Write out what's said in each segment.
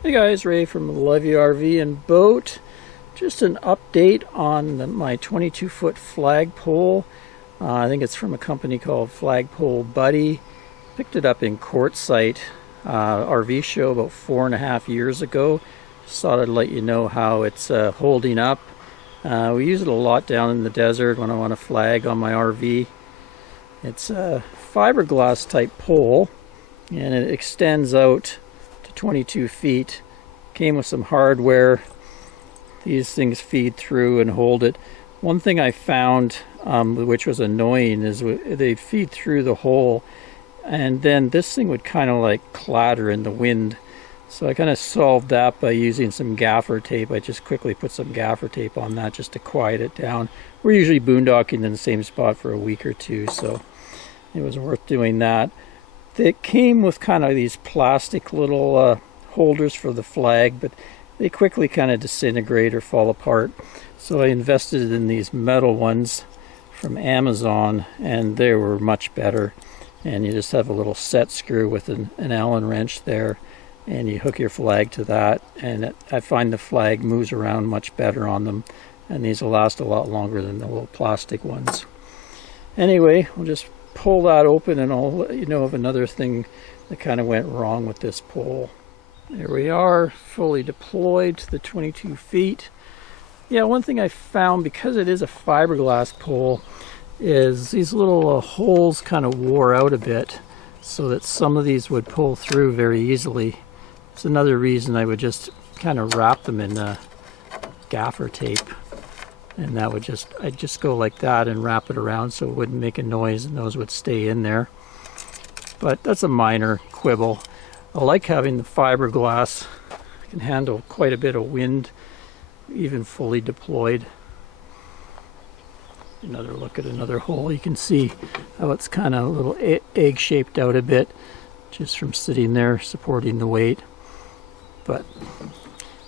Hey guys, Ray from Love You RV and Boat. Just an update on my 22-foot flagpole. I think it's from a company called Flagpole Buddy. Picked it up in Quartzsite RV show about 4.5 years ago. Just thought I'd let you know how it's holding up. We use it a lot down in the desert when I want to flag on my RV. It's a fiberglass type pole and it extends out 22 feet. Came with some hardware. These things feed through and hold it. One thing I found which was annoying is they feed through the hole and then this thing would kind of like clatter in the wind. So I kind of solved that by using some gaffer tape. I just quickly put some gaffer tape on that just to quiet it down. We're usually boondocking in the same spot for a week or two, so it was worth doing that. It came with kind of these plastic little holders for the flag, but they quickly kind of disintegrate or fall apart. So I invested in these metal ones from Amazon, and they were much better. And you just have a little set screw with an Allen wrench there, and you hook your flag to that. And I find the flag moves around much better on them, and these will last a lot longer than the little plastic ones. Anyway, we'll just pull that open and I'll let you know of another thing that kind of went wrong with this pole. There we are, fully deployed to the 22 feet. Yeah, one thing I found, because it is a fiberglass pole, is these little holes kind of wore out a bit so that some of these would pull through very easily. It's another reason I would just kind of wrap them in gaffer tape. And that would I'd just go like that and wrap it around so it wouldn't make a noise and those would stay in there. But that's a minor quibble. I like having the fiberglass. It can handle quite a bit of wind, even fully deployed. Another look at another hole. You can see how it's kind of a little egg-shaped out a bit just from sitting there supporting the weight. But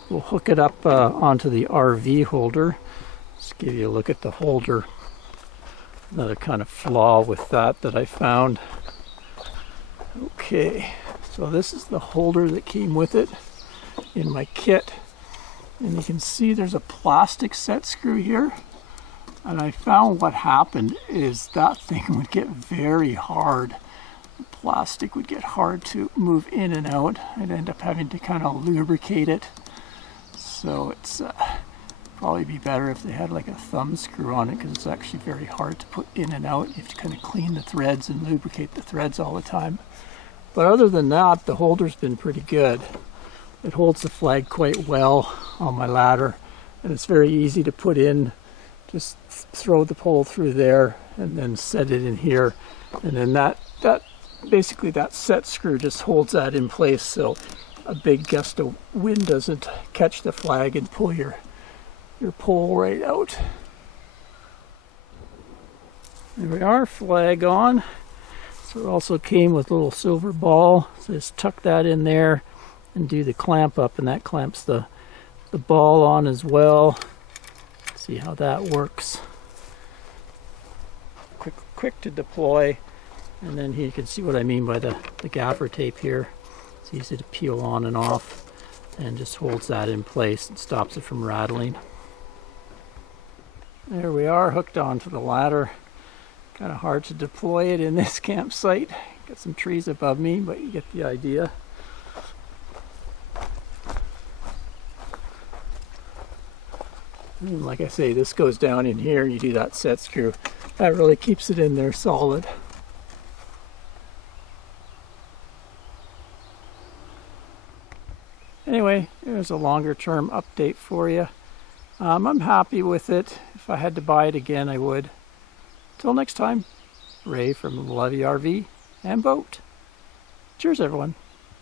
we'll hook it up onto the RV holder. Just give you a look at the holder. Another kind of flaw with that I found. Okay, so this is the holder that came with it in my kit. And you can see there's a plastic set screw here. And I found what happened is that thing would get very hard. The plastic would get hard to move in and out. I'd end up having to kind of lubricate it. So it's probably be better if they had like a thumb screw on it, because it's actually very hard to put in and out. You have to kind of clean the threads and lubricate the threads all the time. But other than that, the holder's been pretty good. It holds the flag quite well on my ladder, and it's very easy to put in. Just throw the pole through there and then set it in here, and then that basically that set screw just holds that in place so a big gust of wind doesn't catch the flag and pull your pole right out. There we are, flag on. So it also came with a little silver ball, so just tuck that in there and do the clamp up, and that clamps the ball on as well. See how that works. Quick to deploy, and then here you can see what I mean by the gaffer tape here. It's easy to peel on and off, and just holds that in place and stops it from rattling. There we are, hooked onto the ladder. Kind of hard to deploy it in this campsite. Got some trees above me, but you get the idea. And like I say, this goes down in here. You do that set screw. That really keeps it in there solid. Anyway, there's a longer term update for you. I'm happy with it. If I had to buy it again, I would. Till next time, Ray from Love You RV and Boat. Cheers, everyone.